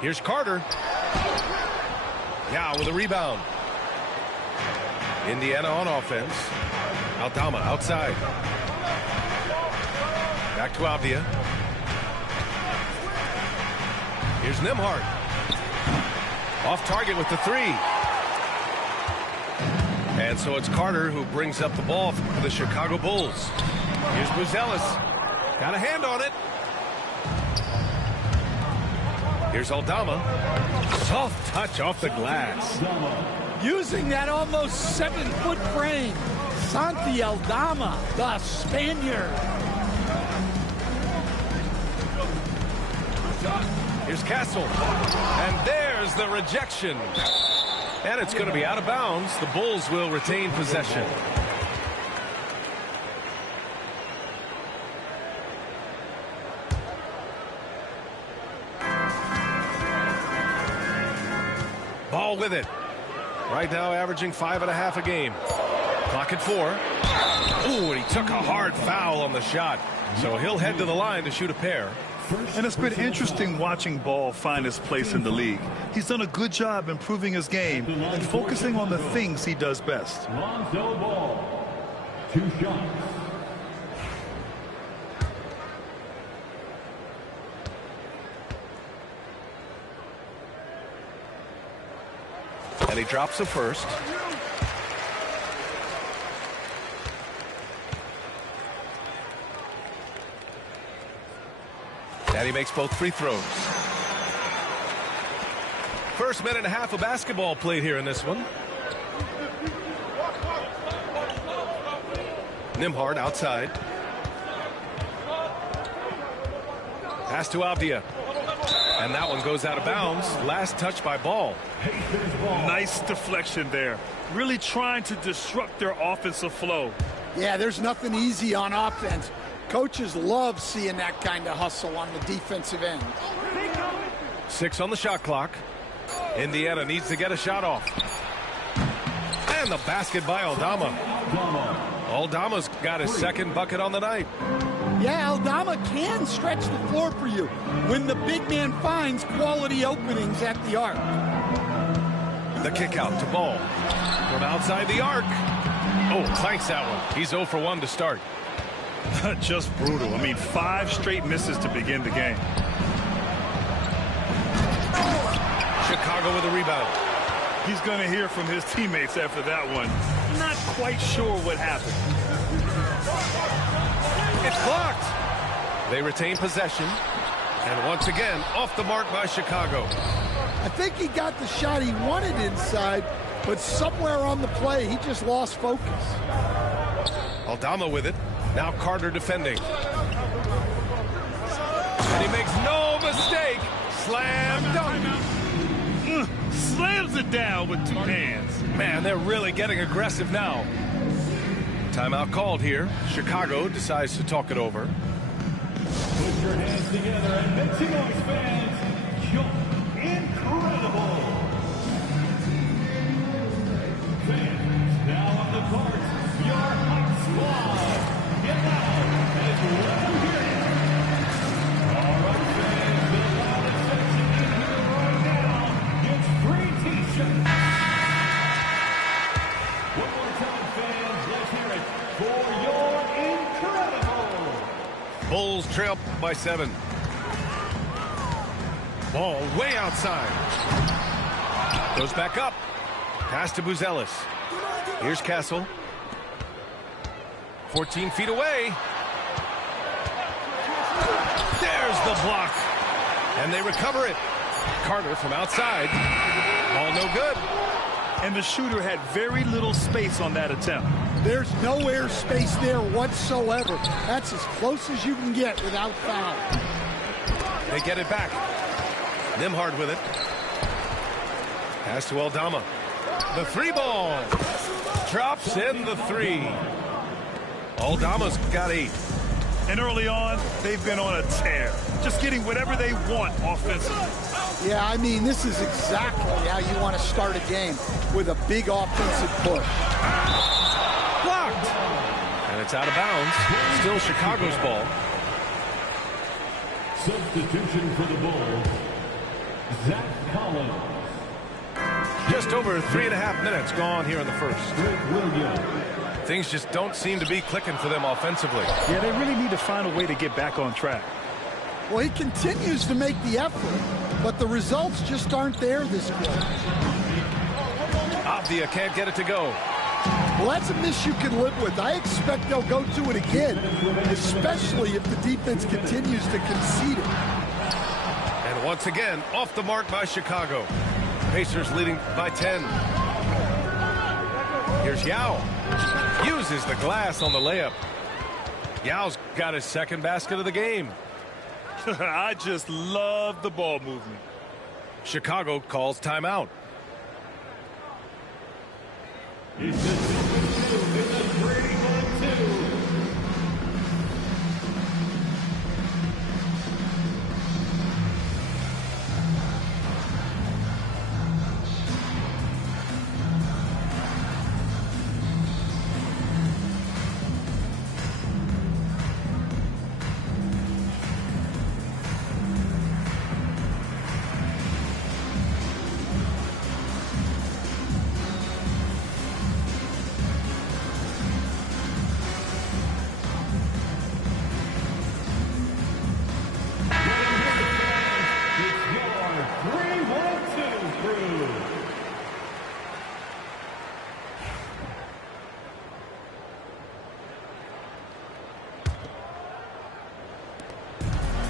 Here's Carter. Yeah, with a rebound. Indiana on offense. Aldama outside. Back to Avdia. Here's Nembhard. Off target with the three. And so it's Carter who brings up the ball for the Chicago Bulls. Here's Buzelis. Got a hand on it. Here's Aldama. Soft touch off the glass. Using that almost 7-foot frame. Santi Aldama, the Spaniard. Here's Castle. And there's the rejection. And it's going to be out of bounds. The Bulls will retain possession. Ball with it. Right now averaging 5.5 a game. Clock at 4. Ooh, and he took a hard foul on the shot. So he'll head to the line to shoot a pair. And it's been interesting watching Ball find his place in the league. He's done a good job improving his game and focusing on the things he does best. Lonzo Ball, 2 shots. And he drops the first. And he makes both free throws. First minute and a half of basketball played here in this one. Nembhard outside. Pass to Avdia. And that one goes out of bounds. Last touch by Ball. Nice deflection there. Really trying to disrupt their offensive flow. Yeah, there's nothing easy on offense. Coaches love seeing that kind of hustle on the defensive end. 6 on the shot clock. Indiana needs to get a shot off. And the basket by Aldama. Aldama's got his second bucket on the night. Yeah, Aldama can stretch the floor for you when the big man finds quality openings at the arc. The kick out to Ball. From outside the arc. Oh, clanks that one. He's 0 for 1 to start. Just brutal. I mean, 5 straight misses to begin the game. Chicago with a rebound. He's going to hear from his teammates after that one. Not quite sure what happened. It's blocked. They retain possession. And once again, off the mark by Chicago. I think he got the shot he wanted inside, but somewhere on the play, he just lost focus. Aldama with it. Now Carter defending. And he makes no mistake. Slam dunk. Slams it down with 2 hands. Man, they're really getting aggressive now. Timeout called here. Chicago decides to talk it over. Put your hands together and make some noise, fans. Jump incredible. Fans, now on the court, your hot squad. Get out and let them hear it. All right, fans, the loudest section in here right now gets free t-shirts. One more time, fans, let's hear it for your incredible. Bulls trail by 7. Ball way outside. Goes back up. Pass to Buzelis. Here's Castle. 14 feet away. There's the block. And they recover it. Carter from outside. Ball no good. And the shooter had very little space on that attempt. There's no air space there whatsoever. That's as close as you can get without foul. They get it back. Nembhard with it. Pass to Aldama. The 3 ball. Drops in the 3. Aldama's got 8. And early on, they've been on a tear. Just getting whatever they want offensively. Yeah, I mean, this is exactly how you want to start a game, with a big offensive push. Blocked. And it's out of bounds. Still Chicago's ball. Substitution for the Bulls. Zach Collins. Just over 3.5 minutes gone here in the first. Williams. Things just don't seem to be clicking for them offensively. Yeah, they really need to find a way to get back on track. Well, he continues to make the effort, but the results just aren't there this quarter. Avdia can't get it to go. Well, that's a miss you can live with. I expect they'll go to it again, especially if the defense continues to concede it. And once again, off the mark by Chicago. Pacers leading by 10. Here's Yao. Uses the glass on the layup. Yao's got his second basket of the game. I just love the ball movement. Chicago calls timeout. It's the 2-2 in the 3-1-2.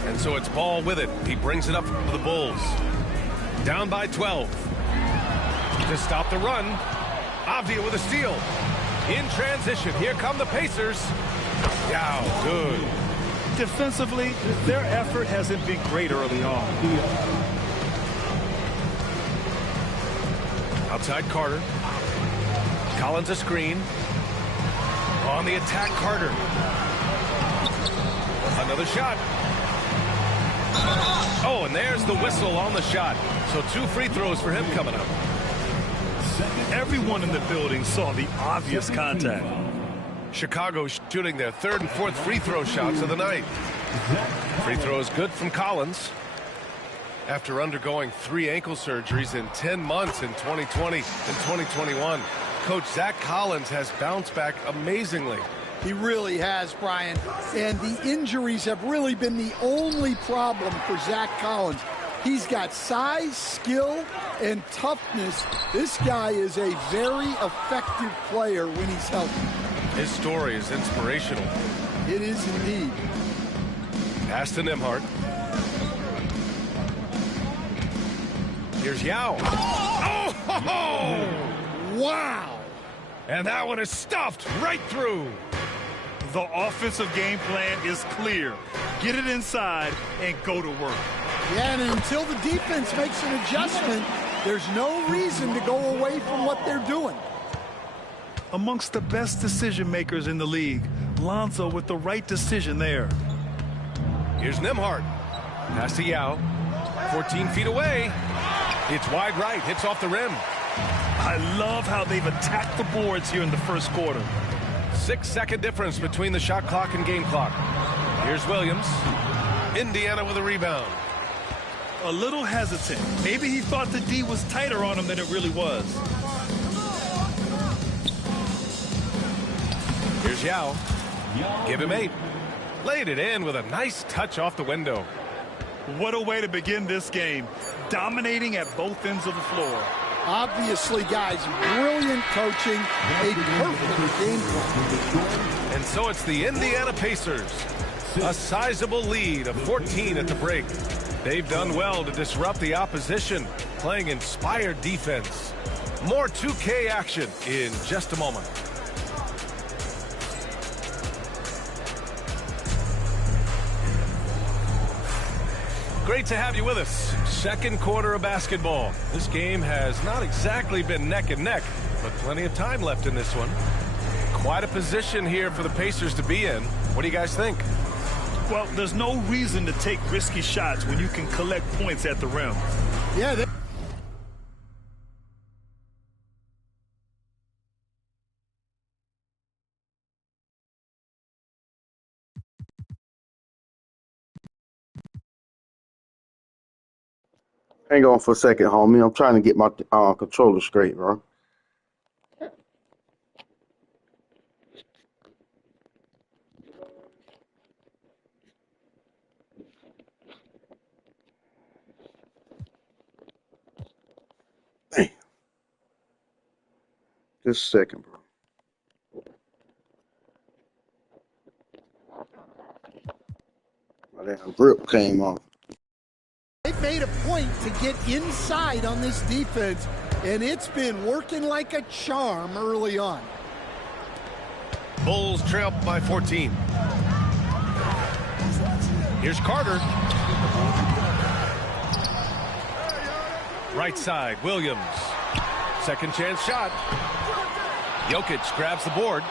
And so it's Ball with it. He brings it up for the Bulls. Down by 12. To stop the run, Avdia with a steal. In transition, here come the Pacers. Yao, good. Defensively, their effort hasn't been great early on. Outside Carter. Collins a screen. On the attack, Carter. Another shot. Oh, and there's the whistle on the shot. So 2 free throws for him coming up. Everyone in the building saw the obvious contact. Chicago shooting their 3rd and 4th free throw shots of the night. Free throw is good from Collins. After undergoing 3 ankle surgeries in 10 months in 2020 and 2021, Coach Zach Collins has bounced back amazingly. He really has, Brian. And the injuries have really been the only problem for Zach Collins. He's got size, skill, and toughness. This guy is a very effective player when he's healthy. His story is inspirational. It is indeed. Pass to Nembhard. Here's Yao. Oh, ho, ho! Wow! And that one is stuffed right through. The offensive game plan is clear. Get it inside and go to work. Yeah, and until the defense makes an adjustment, there's no reason to go away from what they're doing. Amongst the best decision makers in the league, Lonzo with the right decision there. Here's Nembhard. Pass to Yao. 14 feet away. It's wide right. Hits off the rim. I love how they've attacked the boards here in the first quarter. 6-second difference between the shot clock and game clock. Here's Williams. Indiana with a rebound. A little hesitant. Maybe he thought the D was tighter on him than it really was. Here's Yao. Give him 8. Laid it in with a nice touch off the window. What a way to begin this game. Dominating at both ends of the floor. Obviously, guys, brilliant coaching, a perfect game plan. And so it's the Indiana Pacers. A sizable lead of 14 at the break. They've done well to disrupt the opposition, playing inspired defense. More 2K action in just a moment. Great to have you with us. Second quarter of basketball. This game has not exactly been neck and neck, but plenty of time left in this one. Quite a position here for the Pacers to be in. What do you guys think? Well, there's no reason to take risky shots when you can collect points at the rim. Yeah, Hang on for a second, homie. I'm trying to get my controller straight, bro. Damn. Just a second, bro. My damn grip came off. They've made a point to get inside on this defense, and it's been working like a charm early on. Bulls trail by 14. Here's Carter. Right side, Williams. Second chance shot. Jokic grabs the board.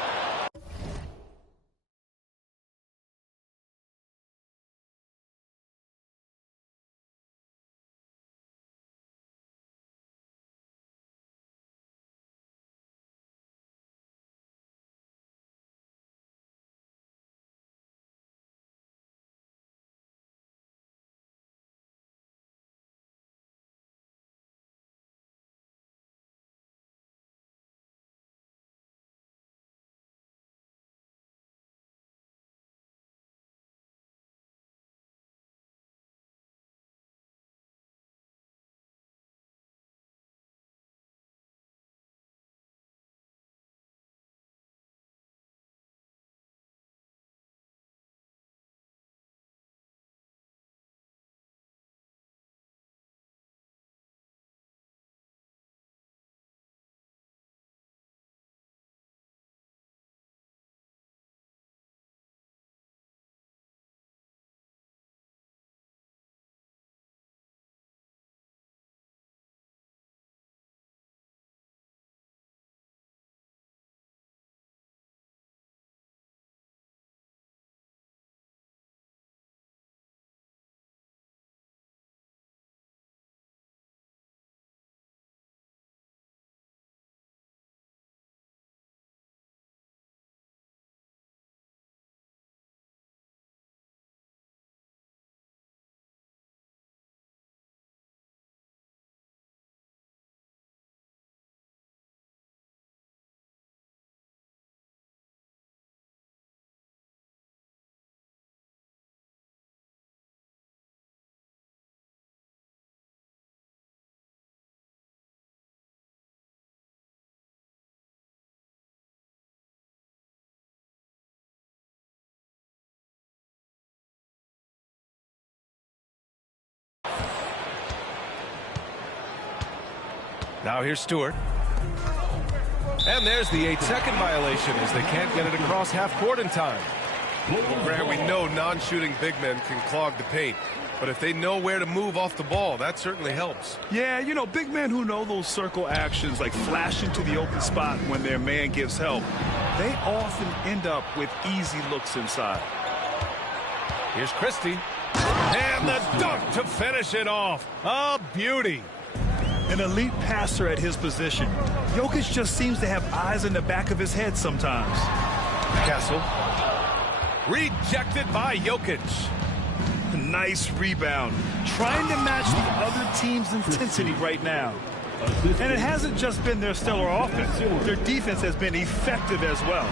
Now here's Stewart. And there's the 8-second violation as they can't get it across half court in time. Well, Grant, we know non-shooting big men can clog the paint. But if they know where to move off the ball, that certainly helps. Yeah, you know, big men who know those circle actions, like flashing to the open spot when their man gives help, they often end up with easy looks inside. Here's Christie. And the dunk to finish it off. A beauty. An elite passer at his position. Jokic just seems to have eyes in the back of his head sometimes. Castle. Rejected by Jokic. Nice rebound. Trying to match the other team's intensity right now. And it hasn't just been their stellar offense. Their defense has been effective as well.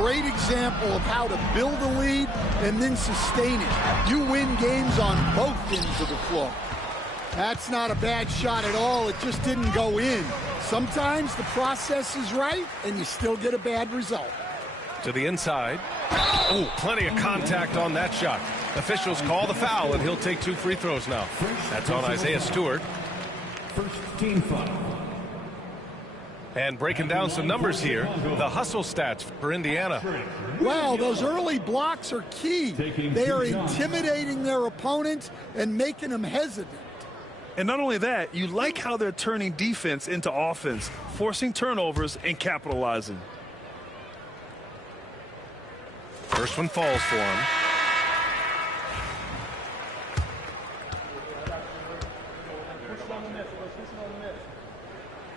Great example of how to build a lead and then sustain it. You win games on both ends of the floor. That's not a bad shot at all. It just didn't go in. Sometimes the process is right, and you still get a bad result. To the inside. Oh, plenty of contact on that shot. Officials call the foul, and he'll take 2 free throws now. That's on Isaiah Stewart. First team foul. And breaking down some numbers here, the hustle stats for Indiana. Well, those early blocks are key. They are intimidating their opponents and making them hesitant. And not only that, you like how they're turning defense into offense, forcing turnovers and capitalizing. First one falls for him.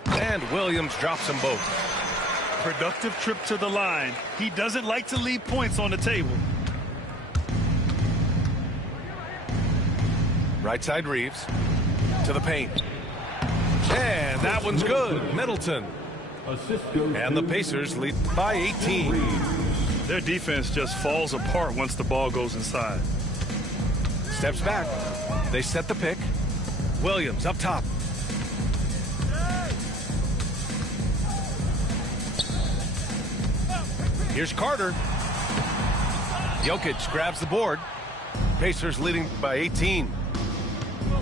And Williams drops them both. Productive trip to the line. He doesn't like to leave points on the table. Right side Reeves. To the paint. And that one's good. Middleton. And the Pacers lead by 18. Their defense just falls apart once the ball goes inside. Steps back. They set the pick. Williams up top. Here's Carter. Jokic grabs the board. Pacers leading by 18.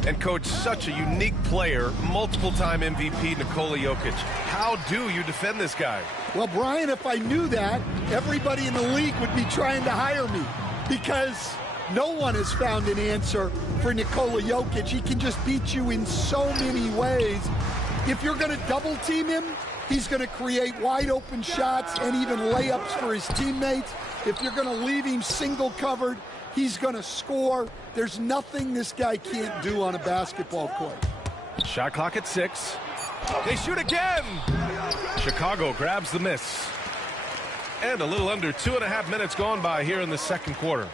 And coach, such a unique player, multiple-time MVP Nikola Jokic. How do you defend this guy? Well, Brian, if I knew that, everybody in the league would be trying to hire me because no one has found an answer for Nikola Jokic. He can just beat you in so many ways. If you're going to double team him, he's going to create wide open shots and even layups for his teammates. If you're going to leave him single covered, he's going to score. There's nothing this guy can't do on a basketball court. Shot clock at 6. They shoot again. Chicago grabs the miss. And a little under 2.5 minutes gone by here in the second quarter.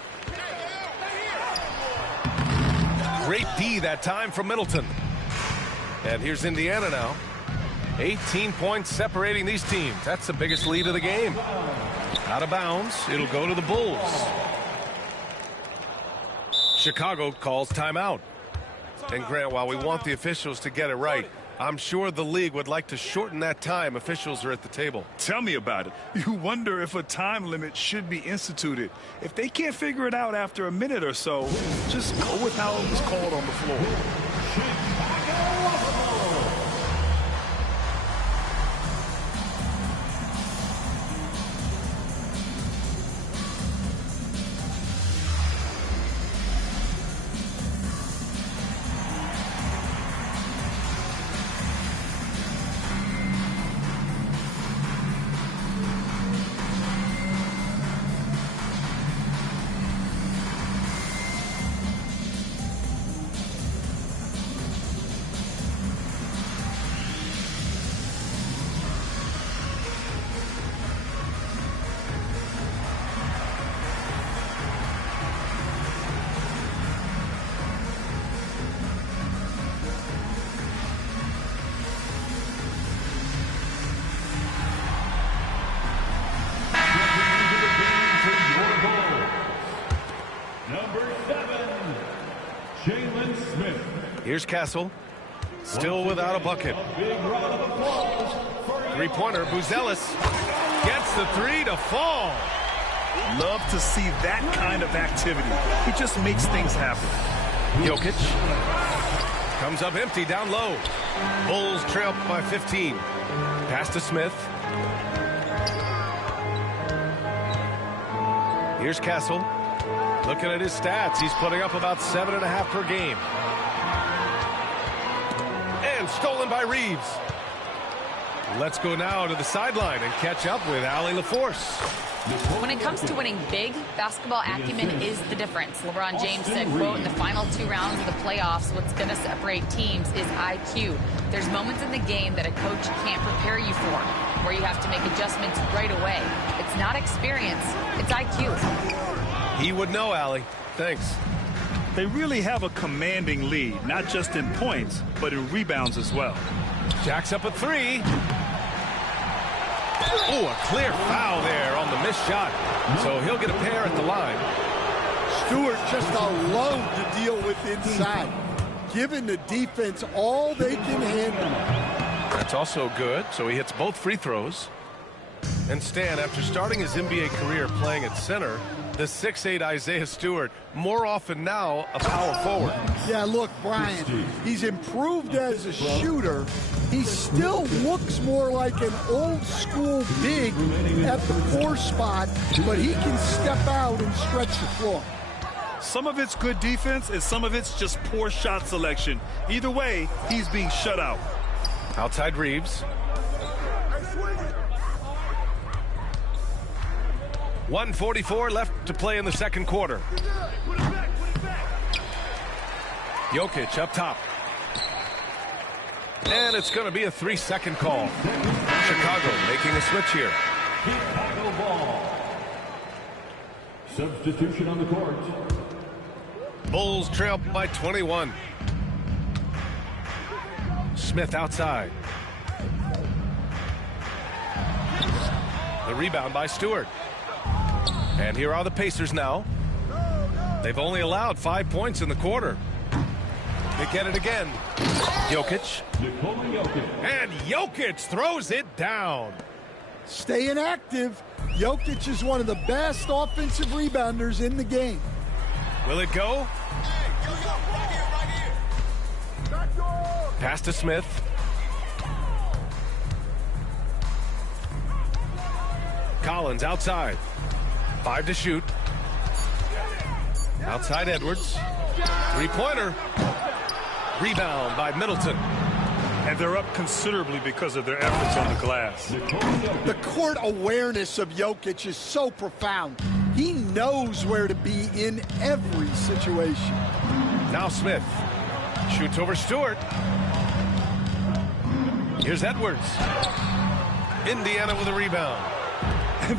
Great D that time from Middleton. And here's Indiana now. 18 points separating these teams. That's the biggest lead of the game. Out of bounds. It'll go to the Bulls. Chicago calls timeout. And Grant, while we want the officials to get it right, I'm sure the league would like to shorten that time. Officials are at the table. Tell me about it. You wonder if a time limit should be instituted. If they can't figure it out after a minute or so, just go with how it was called on the floor. Here's Castle, still without a bucket. Three-pointer, Buzelis gets the 3 to fall. Love to see that kind of activity. He just makes things happen. Jokic comes up empty down low. Bulls trail by 15. Pass to Smith. Here's Castle. Looking at his stats, he's putting up about 7.5 per game. And stolen by Reeves. Let's go now to the sideline and catch up with Allie LaForce. When it comes to winning big, basketball acumen is the difference. LeBron James said, quote, in the final 2 rounds of the playoffs, what's going to separate teams is IQ. There's moments in the game that a coach can't prepare you for, where you have to make adjustments right away. It's not experience, it's IQ. He would know, Allie. Thanks. They really have a commanding lead, not just in points, but in rebounds as well. Jacks up a 3. Oh, a clear foul there on the missed shot. So he'll get a pair at the line. Stewart just a load to deal with inside. Giving the defense all they can handle. That's also good. So he hits both free throws. And Stan, after starting his NBA career playing at center, the 6'8" Isaiah Stewart, more often now a power forward. Yeah, look, Brian, he's improved as a shooter. He still looks more like an old-school big at the 4 spot, but he can step out and stretch the floor. Some of it's good defense, and some of it's just poor shot selection. Either way, he's being shut out. Outside Reeves. 1:44 left to play in the second quarter. Jokic up top. And it's going to be a 3-second call. Chicago making a switch here. Chicago ball. Substitution on the court. Bulls trail by 21. Smith outside. The rebound by Stewart. And here are the Pacers now. They've only allowed 5 points in the quarter. They get it again. Jokic. And Jokic throws it down. Staying active. Jokic is one of the best offensive rebounders in the game. Will it go? Pass to Smith. Collins outside. 5 to shoot. Outside Edwards. Three-pointer. Rebound by Middleton. And they're up considerably because of their efforts on the glass. The court awareness of Jokic is so profound. He knows where to be in every situation. Now Smith. Shoots over Stewart. Here's Edwards. Indiana with a rebound.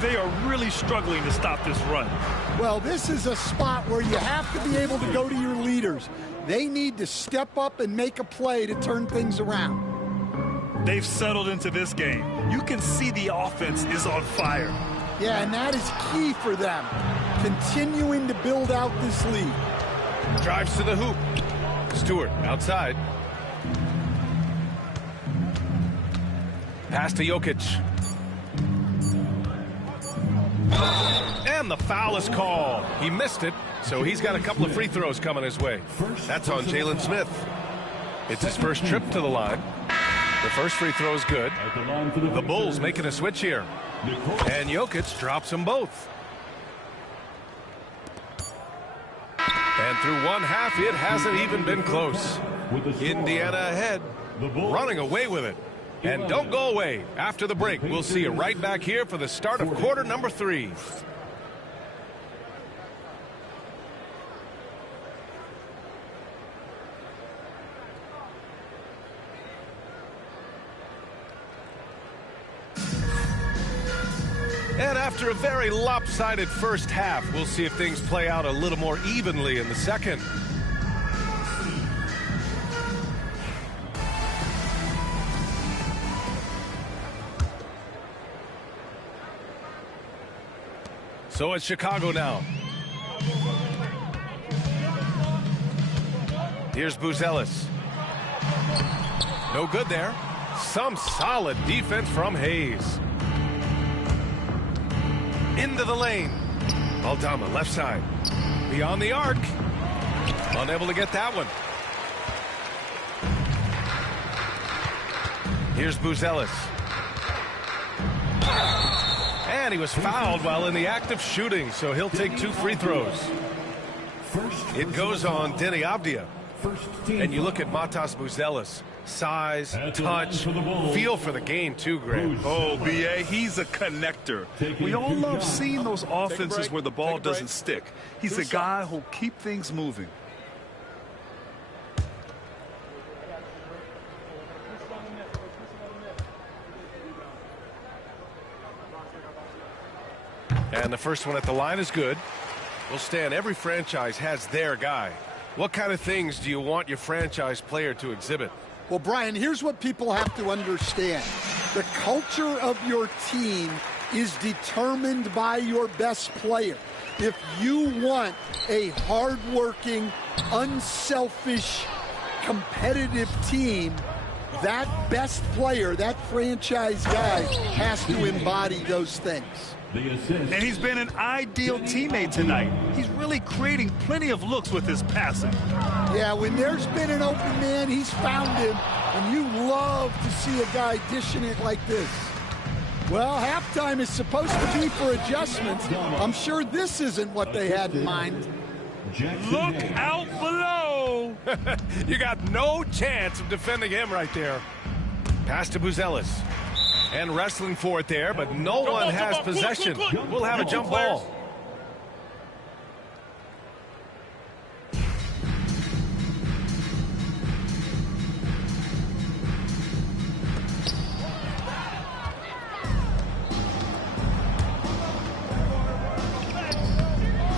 They are really struggling to stop this run. Well, this is a spot where you have to be able to go to your leaders. They need to step up and make a play to turn things around. They've settled into this game. You can see the offense is on fire. Yeah, and that is key for them. Continuing to build out this lead. Drives to the hoop. Stewart outside. Pass to Jokic. And the foul is called. He missed it, so he's got a couple of free throws coming his way. That's on Jalen Smith. It's his first trip to the line. The first free throw is good. The Bulls making a switch here. And Jokic drops them both. And through one half, it hasn't even been close. Indiana ahead, running away with it. And don't go away. After the break, we'll see you right back here for the start of quarter number 3. And after a very lopsided first half, we'll see if things play out a little more evenly in the second. So it's Chicago now. Here's Buzelis. No good there. Some solid defense from Hayes. Into the lane. Aldama left side. Beyond the arc. Unable to get that one. Here's Buzelis. And he was fouled while in the act of shooting, so he'll take 2 free throws. It goes on Denny Avdia. And you look at Matas Buzelis. Size, touch, feel for the game too, Greg. Oh, B.A., he's a connector. We all love seeing those offenses where the ball doesn't stick. He's a guy who'll keep things moving. And the first one at the line is good. Well, Stan, every franchise has their guy. What kind of things do you want your franchise player to exhibit? Well, Brian, here's what people have to understand. The culture of your team is determined by your best player. If you want a hardworking, unselfish, competitive team, that best player, that franchise guy, has to embody those things. And he's been an ideal teammate tonight. He's really creating plenty of looks with his passing. Yeah, when there's been an open man, he's found him, and you love to see a guy dishing it like this. Well, halftime is supposed to be for adjustments. I'm sure this isn't what they had in mind. Look out below! You got no chance of defending him right there. Pass to Buzelis. And wrestling for it there, but no one has possession. We'll have a jump ball.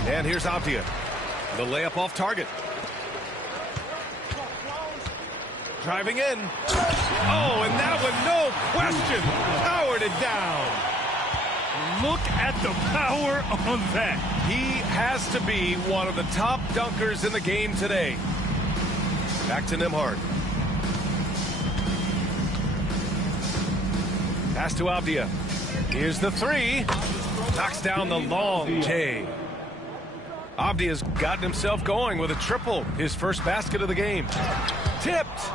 And here's Avdia. The layup off target. Driving in. Oh, and that one, no question, powered it down. Look at the power on that. He has to be one of the top dunkers in the game today. Back to Nembhard. Pass to Avdia. Here's the three. Knocks down the long J. Avdia's gotten himself going with a triple. His first basket of the game. Tipped.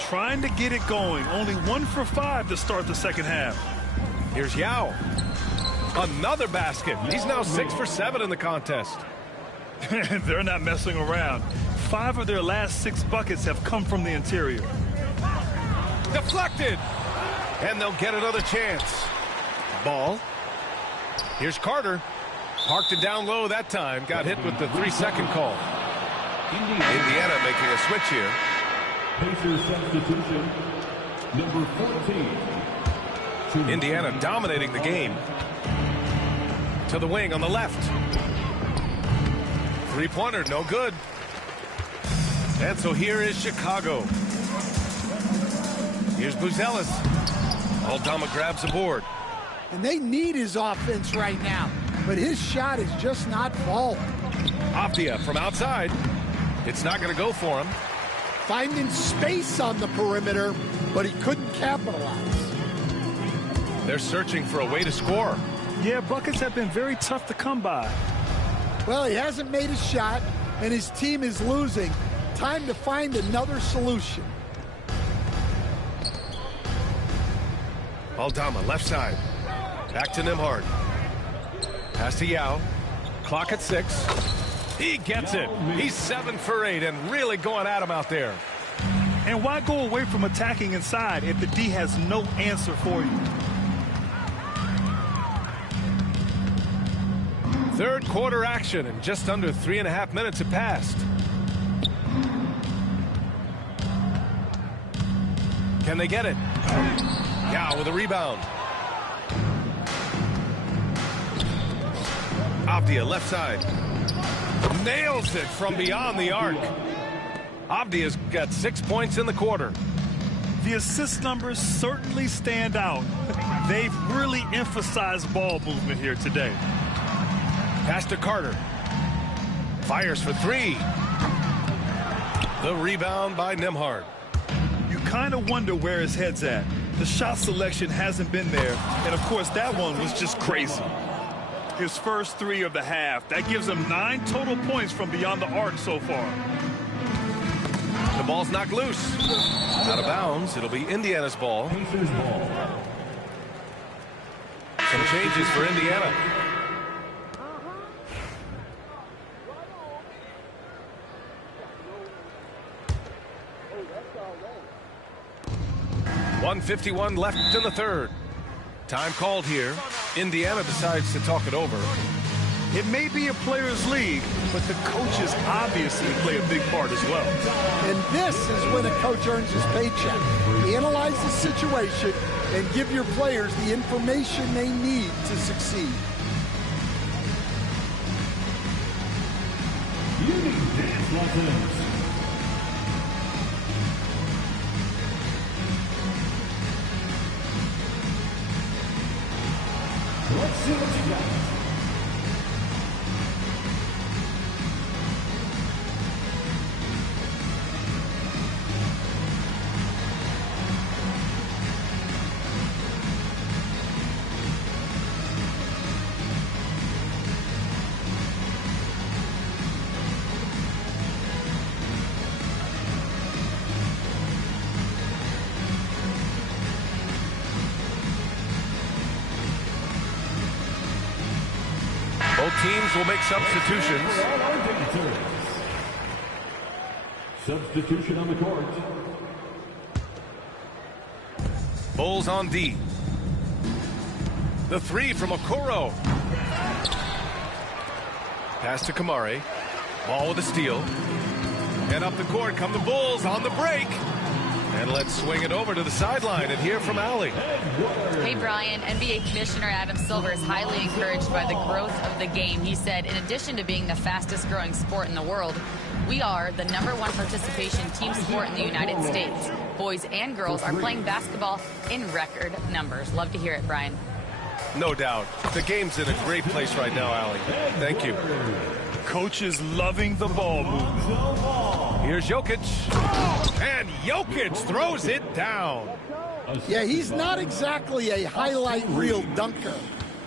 Trying to get it going. Only 1 for 5 to start the second half. Here's Yao. Another basket. He's now 6 for 7 in the contest. They're not messing around. 5 of their last 6 buckets have come from the interior. Deflected. And they'll get another chance. Ball. Here's Carter. Parked it down low that time. Got hit with the 3-second call. Indiana making a switch here. Pacers substitution, number 14. Indiana dominating the game. To the wing on the left. Three-pointer, no good. And so here is Chicago. Here's Buzelis. Aldama grabs the board. And they need his offense right now, but his shot is just not falling. Avdia from outside. It's not going to go for him. Finding space on the perimeter, but he couldn't capitalize. They're searching for a way to score. Yeah, buckets have been very tough to come by. Well, he hasn't made a shot, and his team is losing. Time to find another solution. Aldama, left side. Back to Nembhard. Pass to Yao. Clock at 6. He gets it. He's 7 for 8 and really going at him out there. And why go away from attacking inside if the D has no answer for you? Third quarter action, and just under 3.5 minutes have passed. Can they get it? Yao with a rebound. Avdia left side. Nails it from beyond the arc. Avdia's got 6 points in the quarter. The assist numbers certainly stand out. They've really emphasized ball movement here today. Pass to Carter. Fires for 3. The rebound by Nembhard. You kind of wonder where his head's at. The shot selection hasn't been there, and of course that one was just crazy. His first 3 of the half. That gives him 9 total points from beyond the arc so far. The ball's knocked loose. Out of bounds. It'll be Indiana's ball. Pacers ball. Some changes for Indiana. .151 left in the third. Time called here. Indiana decides to talk it over. It may be a players' league, but the coaches obviously play a big part as well. And this is when a coach earns his paycheck. Analyze the situation and give your players the information they need to succeed. You need dance lessons. Let's see what you got. Both teams will make substitutions. Substitution on the court. Bulls on D. The 3 from Okoro. Pass to Kamare. Ball with a steal. And up the court come the Bulls on the break. And let's swing it over to the sideline and hear from Allie. Hey, Brian. NBA Commissioner Adam Silver is highly encouraged by the growth of the game. He said, in addition to being the fastest growing sport in the world, we are the #1 participation team sport in the United States. Boys and girls are playing basketball in record numbers. Love to hear it, Brian. No doubt. The game's in a great place right now, Allie. Thank you. Coach is loving the ball movement. Here's Jokic. And Jokic throws it down. Yeah, he's not exactly a highlight reel dunker,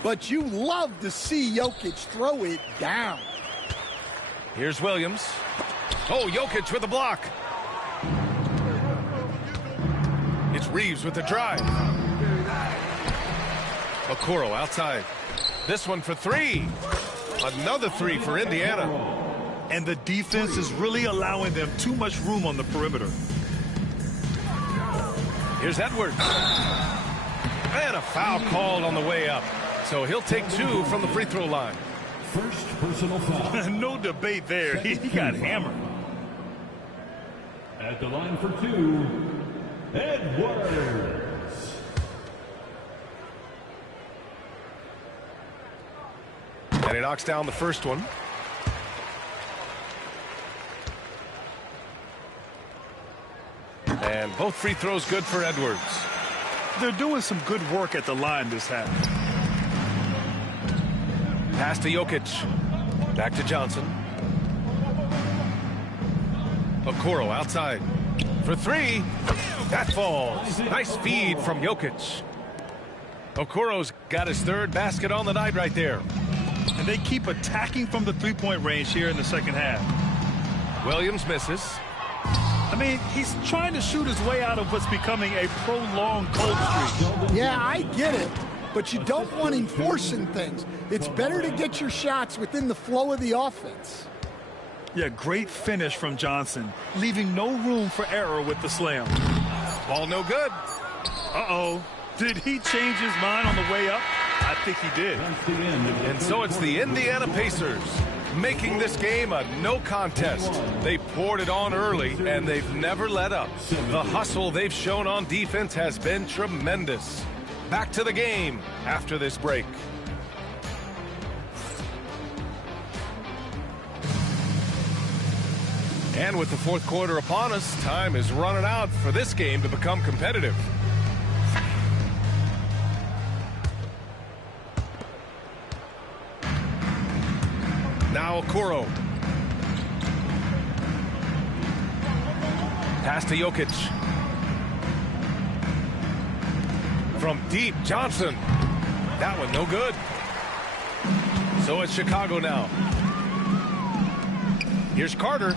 but you love to see Jokic throw it down. Here's Williams. Oh, Jokic with a block. It's Reeves with the drive. Okoro outside. This one for three. Another three for Indiana. And the defense is really allowing them too much room on the perimeter. Here's Edwards. And a foul called on the way up. So he'll take two from the free throw line. First personal foul. No debate there. He got hammered. At the line for two, Edwards. And he knocks down the first one. And both free throws good for Edwards. They're doing some good work at the line this half. Pass to Jokic. Back to Johnson. Okoro outside. For three. That falls. Nice feed from Jokic. Okoro's got his third basket on the night right there. And they keep attacking from the three-point range here in the second half. Williams misses. I mean, he's trying to shoot his way out of what's becoming a prolonged cold streak. Yeah, I get it, but you don't want him forcing things. It's better to get your shots within the flow of the offense. Yeah, great finish from Johnson, leaving no room for error with the slam. Ball no good. Uh-oh. Did he change his mind on the way up? I think he did. And so it's the Indiana Pacers making this game a no contest. They poured it on early, and they've never let up. The hustle they've shown on defense has been tremendous. Back to the game after this break. And with the fourth quarter upon us, time is running out for this game to become competitive. Now Okoro. Pass to Jokic. From deep, Johnson. That one no good. So it's Chicago now. Here's Carter.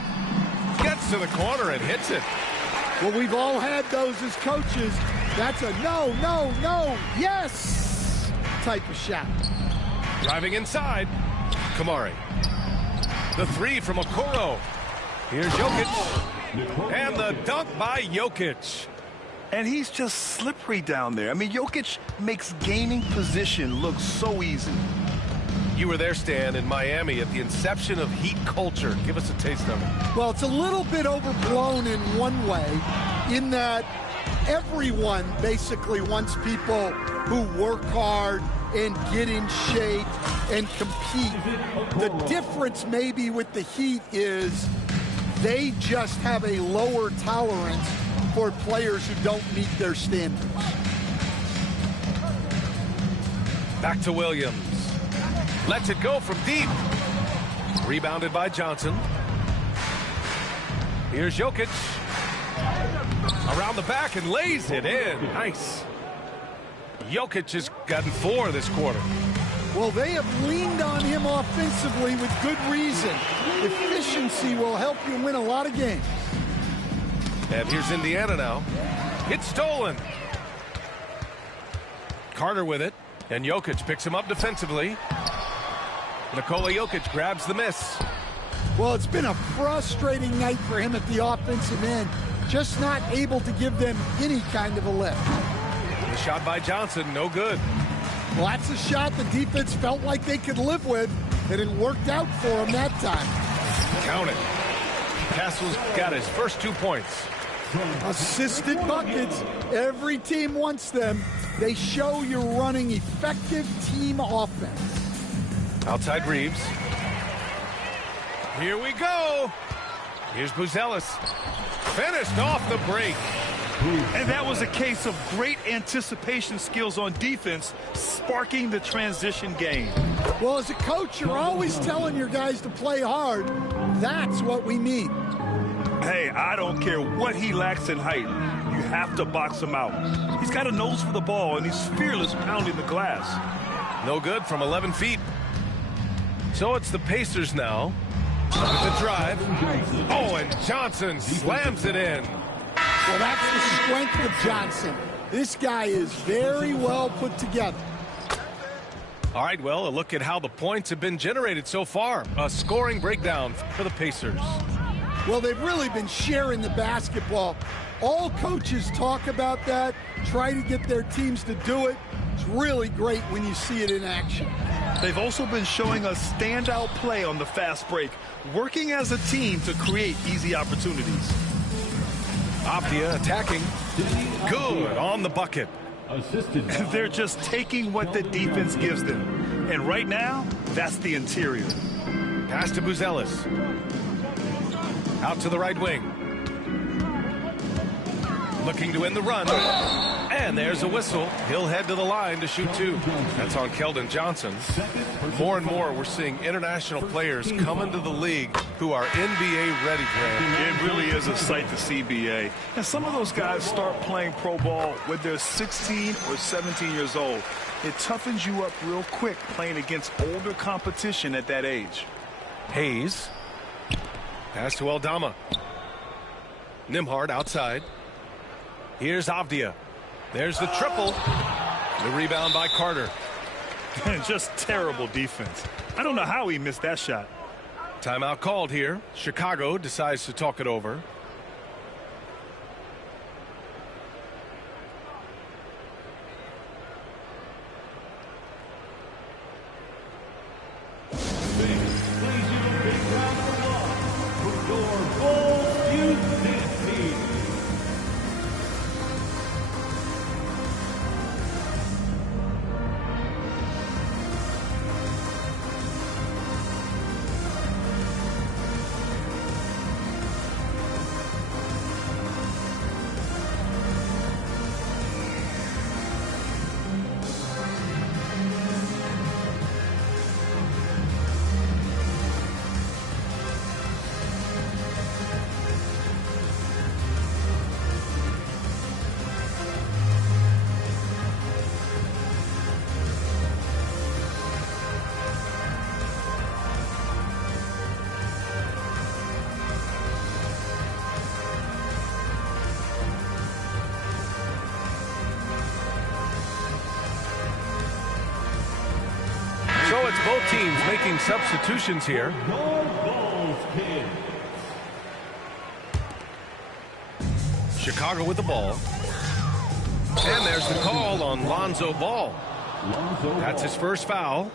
Gets to the corner and hits it. Well, we've all had those as coaches. That's a no, no, no, yes type of shot. Driving inside. Kamari. The three from Okoro. Here's Jokic. And the dunk by Jokic. And he's just slippery down there. I mean, Jokic makes gaining position look so easy. You were there, Stan, in Miami at the inception of Heat culture. Give us a taste of it. Well, it's a little bit overblown in one way, in that everyone basically wants people who work hard and get in shape and compete. The difference maybe with the Heat is they just have a lower tolerance for players who don't meet their standards. Back to Williams. Lets it go from deep. Rebounded by Johnson. Here's Jokic. Around the back and lays it in. Nice. Jokic has gotten 4 this quarter. Well, they have leaned on him offensively with good reason. Efficiency will help you win a lot of games. And here's Indiana now. It's stolen. Carter with it. And Jokic picks him up defensively. Nikola Jokic grabs the miss. Well, it's been a frustrating night for him at the offensive end. Just not able to give them any kind of a lift. The shot by Johnson, no good. Well, that's a shot the defense felt like they could live with, and it worked out for him that time. Count it. Castle's got his first 2 points. Assisted buckets. Every team wants them. They show you're running effective team offense. Outside Reeves. Here we go. Here's Buzelis. Finished off the break. And that was a case of great anticipation skills on defense, sparking the transition game. Well, as a coach, you're always telling your guys to play hard. That's what we need. Hey, I don't care what he lacks in height. You have to box him out. He's got a nose for the ball, and he's fearless pounding the glass. No good from 11 feet. So it's the Pacers now. With the drive. Oh, and Johnson slams it in. Well, that's the strength of Johnson. This guy is very well put together. All right, well, a look at how the points have been generated so far. A scoring breakdown for the Pacers. Well, they've really been sharing the basketball. All coaches talk about that, try to get their teams to do it. It's really great when you see it in action. They've also been showing us standout play on the fast break, working as a team to create easy opportunities. Avdia attacking. Good on the bucket. They're just taking what the defense gives them. And right now, that's the interior. Pass to Buzelis. Out to the right wing. Looking to end the run. And there's a whistle. He'll head to the line to shoot two. That's on Keldon Johnson. More and more, we're seeing international players come into the league who are NBA ready, Grant. It really is a sight to see, BA. And some of those guys start playing pro ball when they're 16 or 17 years old. It toughens you up real quick playing against older competition at that age. Hayes. Pass to Aldama. Nimhard outside. Here's Avdia. There's the triple. The rebound by Carter. Just terrible defense. I don't know how he missed that shot. Timeout called here. Chicago decides to talk it over. So it's both teams making substitutions here. Chicago with the ball. And there's the call on Lonzo Ball. That's his first foul.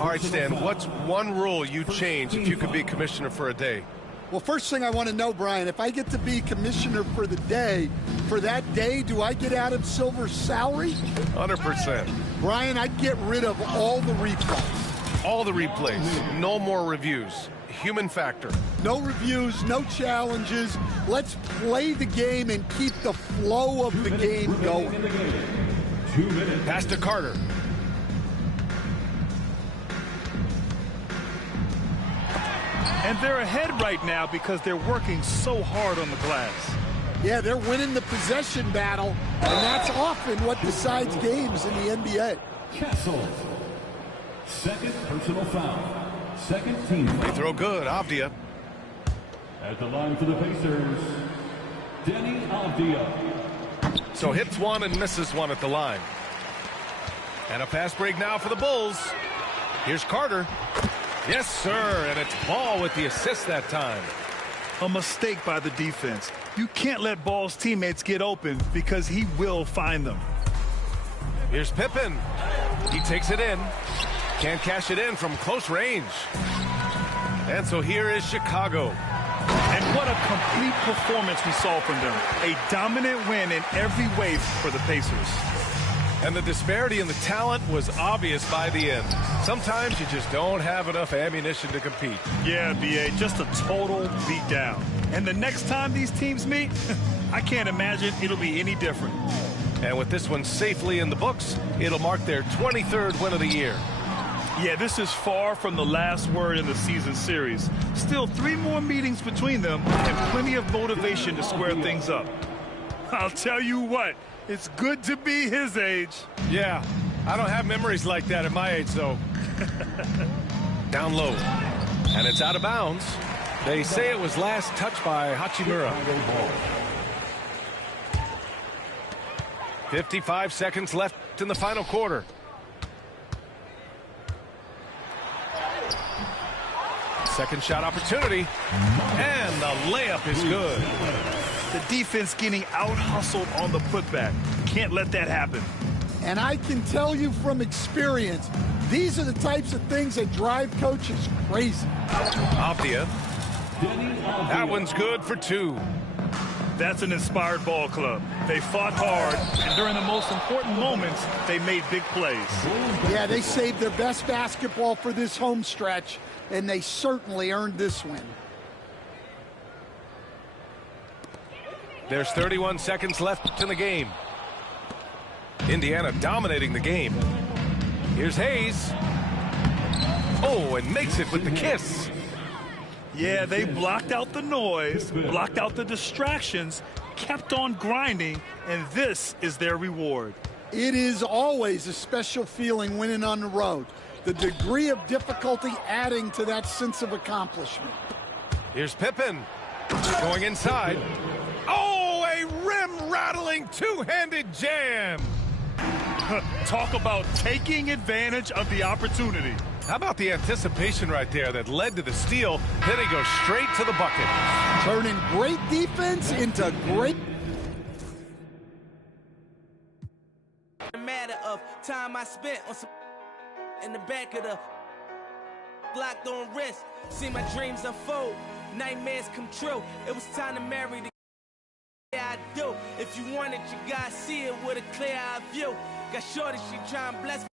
All right, Stan, what's one rule you'd change if you could be commissioner for a day? Well, first thing I want to know, Brian, if I get to be commissioner for the day, for that day, do I get Adam Silver's salary? 100%. Brian, I'd get rid of all the replays. All the replays. No more reviews. Human factor. No reviews, no challenges. Let's play the game and keep the flow of the game going. Pass to Carter. And they're ahead right now because they're working so hard on the glass. Yeah, they're winning the possession battle, and that's often what decides games in the NBA. Castle. Second personal foul. Second team foul. They throw good. Avdia. At the line for the Pacers, Denny Avdia. So hits one and misses one at the line. And a fast break now for the Bulls. Here's Carter. Yes, sir, and it's Ball with the assist that time. A mistake by the defense. You can't let Ball's teammates get open because he will find them. Here's Pippen. He takes it in. Can't cash it in from close range. And so here is Chicago. And what a complete performance we saw from them. A dominant win in every way for the Pacers. And the disparity in the talent was obvious by the end. Sometimes you just don't have enough ammunition to compete. Yeah, B.A., just a total beatdown. And the next time these teams meet, I can't imagine it'll be any different. And with this one safely in the books, it'll mark their 23rd win of the year. Yeah, this is far from the last word in the season series. Still 3 more meetings between them and plenty of motivation to square things up. I'll tell you what, it's good to be his age. Yeah, I don't have memories like that at my age, though. Down low, and it's out of bounds. They say it was last touched by Hachimura. 55 seconds left in the final quarter. Second shot opportunity, and the layup is good. The defense getting out-hustled on the putback. Can't let that happen. And I can tell you from experience, these are the types of things that drive coaches crazy. Avdia. That one's good for 2. That's an inspired ball club. They fought hard, and during the most important moments, they made big plays. Yeah, they saved their best basketball for this home stretch, and they certainly earned this win. There's 31 seconds left in the game. Indiana dominating the game. Here's Hayes. Oh, and makes it with the kiss. Yeah, they blocked out the noise, blocked out the distractions, kept on grinding, and this is their reward. It is always a special feeling winning on the road. The degree of difficulty adding to that sense of accomplishment. Here's Pippen going inside. Oh, a rim-rattling two-handed jam. Talk about taking advantage of the opportunity. How about the anticipation right there that led to the steal? Then he goes straight to the bucket. Turning great defense into great... A matter of time I spent on some in the back of the locked on wrist. See my dreams unfold, nightmares come true. It was time to marry the I do. If you want it, you gotta see it with a clear eye view. Got shorty, she trying to bless